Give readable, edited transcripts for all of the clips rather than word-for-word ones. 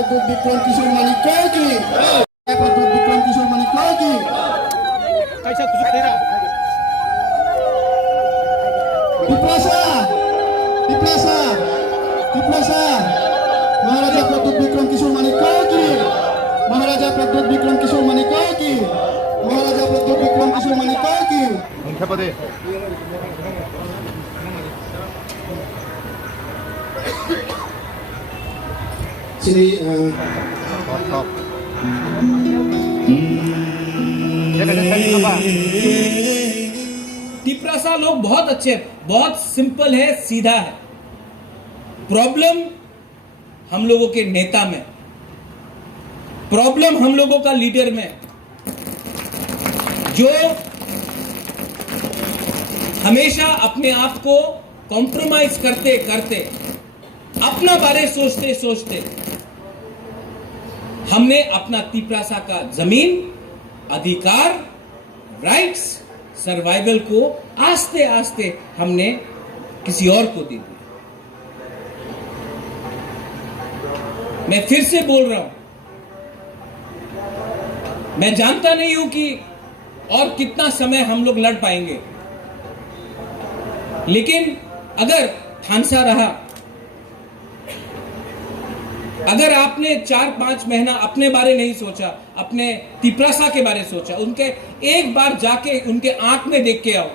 प्रद्युत विक्रम किशोर मानिक की, प्रद्युत विक्रम किशोर मानिक की। महाराजा प्रद्युत विक्रम किशोर मानिक की, महाराजा प्रद्युत विक्रम किशोर मानिक की, महाराजा प्रद्युत विक्रम किशोर मानिक की। श्री तिपरासा लोग बहुत अच्छे, बहुत सिंपल है, सीधा है। प्रॉब्लम हम लोगों के नेता में, प्रॉब्लम हम लोगों का लीडर में, जो हमेशा अपने आप को कॉम्प्रोमाइज करते करते, अपना बारे सोचते सोचते, हमने अपना तिपरासा का जमीन, अधिकार, राइट्स, सर्वाइवल को आस्ते आस्ते हमने किसी और को दे दिया। मैं फिर से बोल रहा हूं, मैं जानता नहीं हूं कि और कितना समय हम लोग लड़ पाएंगे, लेकिन अगर थानसा रहा, अगर आपने 4-5 महीना अपने बारे नहीं सोचा, अपने तिपरासा के बारे सोचा, उनके एक बार जाके उनके आंख में देख के आओ,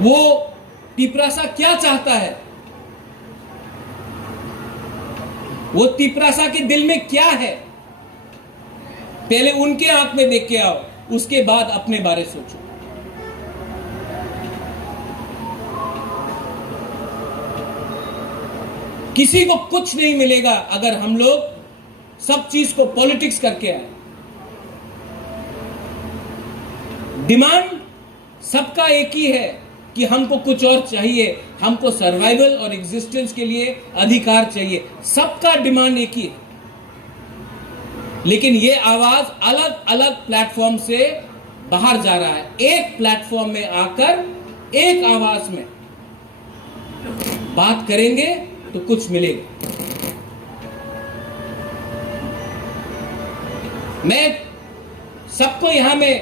वो तिपरासा क्या चाहता है, वो तिपरासा के दिल में क्या है, पहले उनके आंख में देख के आओ, उसके बाद अपने बारे सोचो। किसी को कुछ नहीं मिलेगा अगर हम लोग सब चीज को पॉलिटिक्स करके आए। डिमांड सबका एक ही है कि हमको कुछ और चाहिए, हमको सर्वाइवल और एग्जिस्टेंस के लिए अधिकार चाहिए, सबका डिमांड एक ही है। लेकिन ये आवाज अलग अलग प्लेटफॉर्म से बाहर जा रहा है। एक प्लेटफॉर्म में आकर एक आवाज में बात करेंगे तो कुछ मिलेगा। मैं सबको यहां में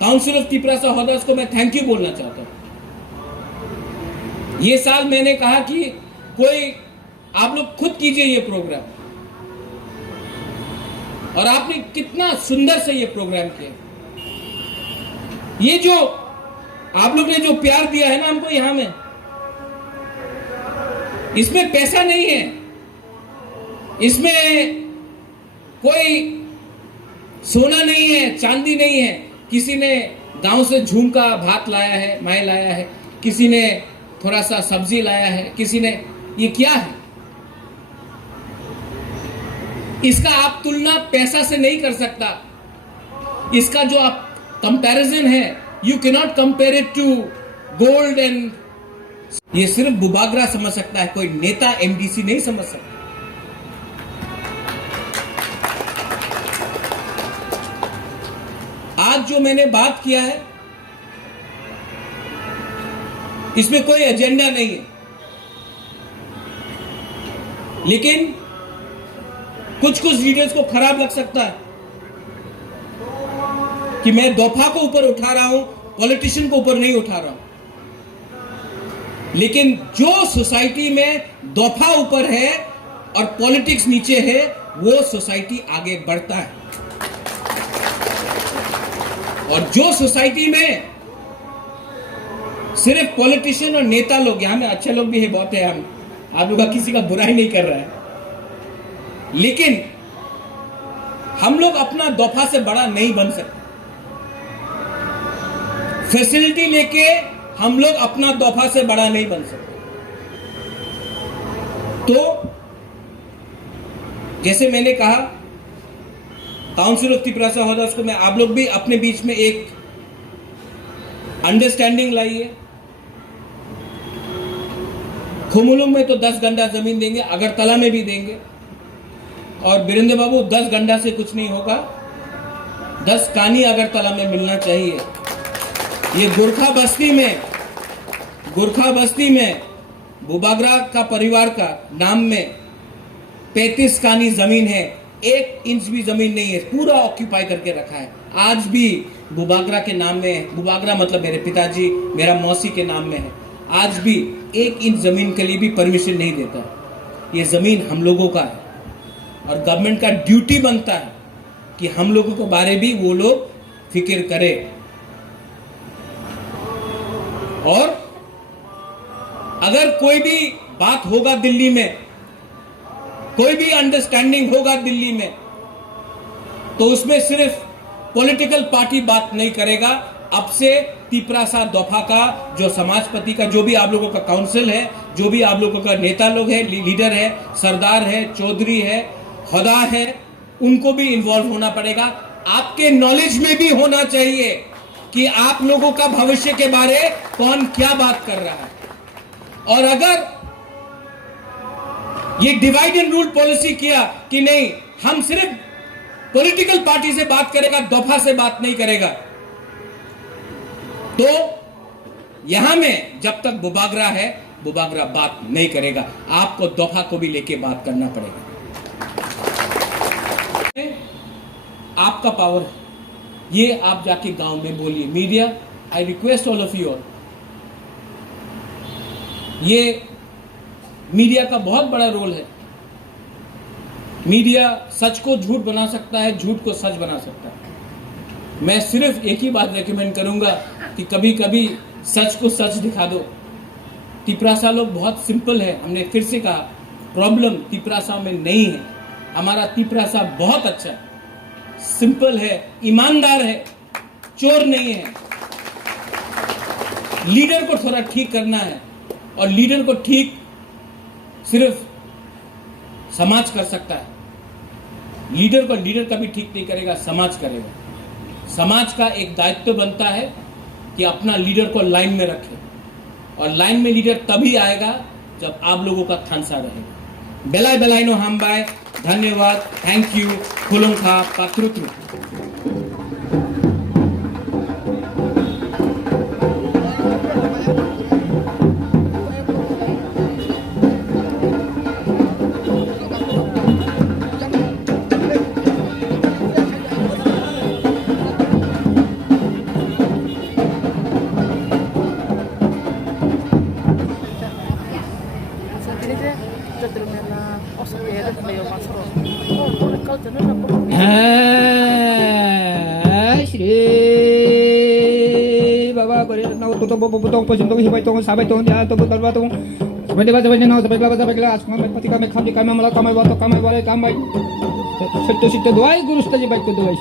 काउंसिल ऑफ तिपरासा होल्डर्स को मैं थैंक यू बोलना चाहता हूं। ये साल मैंने कहा कि कोई आप लोग खुद कीजिए ये प्रोग्राम, और आपने कितना सुंदर से ये प्रोग्राम किया। ये जो आप लोग ने जो प्यार दिया है ना हमको यहां में, इसमें पैसा नहीं है, इसमें कोई सोना नहीं है, चांदी नहीं है। किसी ने गांव से झुमका भात लाया है, माए लाया है, किसी ने थोड़ा सा सब्जी लाया है, किसी ने, ये क्या है? इसका आप तुलना पैसा से नहीं कर सकता। इसका जो आप कंपैरिजन है, you can not compare it to gold and, ये सिर्फ बुबागरा समझ सकता है, कोई नेता एमडीसी नहीं समझ सकता। आज जो मैंने बात किया है, इसमें कोई एजेंडा नहीं है, लेकिन कुछ कुछ लीडर्स को खराब लग सकता है कि मैं दोफा को ऊपर उठा रहा हूं, पॉलिटिशियन को ऊपर नहीं उठा रहा हूं। लेकिन जो सोसाइटी में दोफा ऊपर है और पॉलिटिक्स नीचे है, वो सोसाइटी आगे बढ़ता है। और जो सोसाइटी में सिर्फ पॉलिटिशियन और नेता लोग, यहां में अच्छे लोग भी है, बहुत है, हम आप लोग का किसी का बुराई नहीं कर रहा है, लेकिन हम लोग अपना दोफा से बड़ा नहीं बन सकते। फैसिलिटी लेके हम लोग अपना दोफा से बड़ा नहीं बन सकते। तो जैसे मैंने कहा, काउंसिल ऑफ तिपरासा होल्डर्स को मैं, आप लोग भी अपने बीच में एक अंडरस्टैंडिंग लाइए। खुमुलुंग में तो 10 गंडा जमीन देंगे, अगरतला में भी देंगे, और वीरेंद्र बाबू 10 गंडा से कुछ नहीं होगा, 10 कानी अगरतला में मिलना चाहिए। ये गोरखा बस्ती में बुबागरा का परिवार का नाम में 35 कानी जमीन है, 1 इंच भी जमीन नहीं है, पूरा ऑक्यूपाई करके रखा है। आज भी बुबागरा के नाम में है, बुबागरा मतलब मेरे पिताजी, मेरा मौसी के नाम में है। आज भी 1 इंच जमीन के लिए भी परमिशन नहीं देता। ये जमीन हम लोगों का है और गवर्नमेंट का ड्यूटी बनता है कि हम लोगों के बारे भी वो लोग फिक्र करे। और अगर कोई भी बात होगा दिल्ली में, कोई भी अंडरस्टैंडिंग होगा दिल्ली में, तो उसमें सिर्फ पॉलिटिकल पार्टी बात नहीं करेगा। अब से तिपरासा दफा का जो समाजपति का जो भी आप लोगों का काउंसिल है, जो भी आप लोगों का नेता लोग है, लीडर है, सरदार है, चौधरी है, खुदा है, उनको भी इन्वॉल्व होना पड़ेगा। आपके नॉलेज में भी होना चाहिए कि आप लोगों का भविष्य के बारे कौन क्या बात कर रहा है। और अगर ये डिवाइड एंड रूल पॉलिसी किया कि नहीं, हम सिर्फ पॉलिटिकल पार्टी से बात करेगा, दफा से बात नहीं करेगा, तो यहां में जब तक बुबागरा है, बुबागरा बात नहीं करेगा। आपको दफा को भी लेके बात करना पड़ेगा। आपका पावर है, ये आप जाके गांव में बोलिए। Media, I request all of you, ये मीडिया का बहुत बड़ा रोल है। मीडिया सच को झूठ बना सकता है, झूठ को सच बना सकता है। मैं सिर्फ एक ही बात रेकमेंड करूंगा कि कभी कभी सच को सच दिखा दो। तिपरासा लोग बहुत सिंपल है, हमने फिर से कहा, प्रॉब्लम तिपरासा में नहीं है। हमारा तिपरासा बहुत अच्छा है, सिंपल है, ईमानदार है, चोर नहीं है। लीडर को थोड़ा ठीक करना है, और लीडर को ठीक सिर्फ समाज कर सकता है। लीडर को लीडर कभी ठीक नहीं करेगा, समाज करेगा। समाज का एक दायित्व बनता है कि अपना लीडर को लाइन में रखे, और लाइन में लीडर तभी आएगा जब आप लोगों का थानसा रहेगा। बेलाय बेलायनो हामबाय, धन्यवाद, थैंक यू, खुलुंखा पात्रुत्रु। Shri Baba Bari Nau Toto Bobo Tong Pojung Tong Hibai Tong Sabai Tong Dia Tong Tarba Tong Sabai Deba Sabai Nau Sabai Laba Sabai Gelas Kamai Pati Kamai Khamdi Kamai Mala Kamai Wata Kamai Wale Kamai Sitto Sitto Duai Guru Staji Baik Duai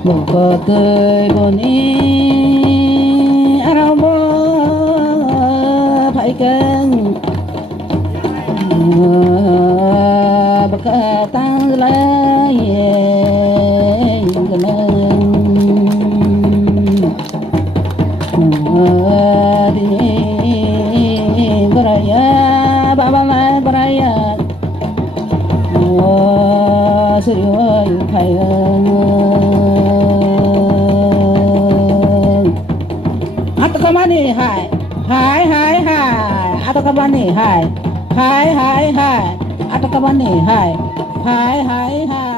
Buka teboni arabo paikan bekatan lain kenang di beraya baba mai beraya serius paikan Kamani hai hai hai hai atau kamani hai hai hai hai atau kamani hai hai hai hai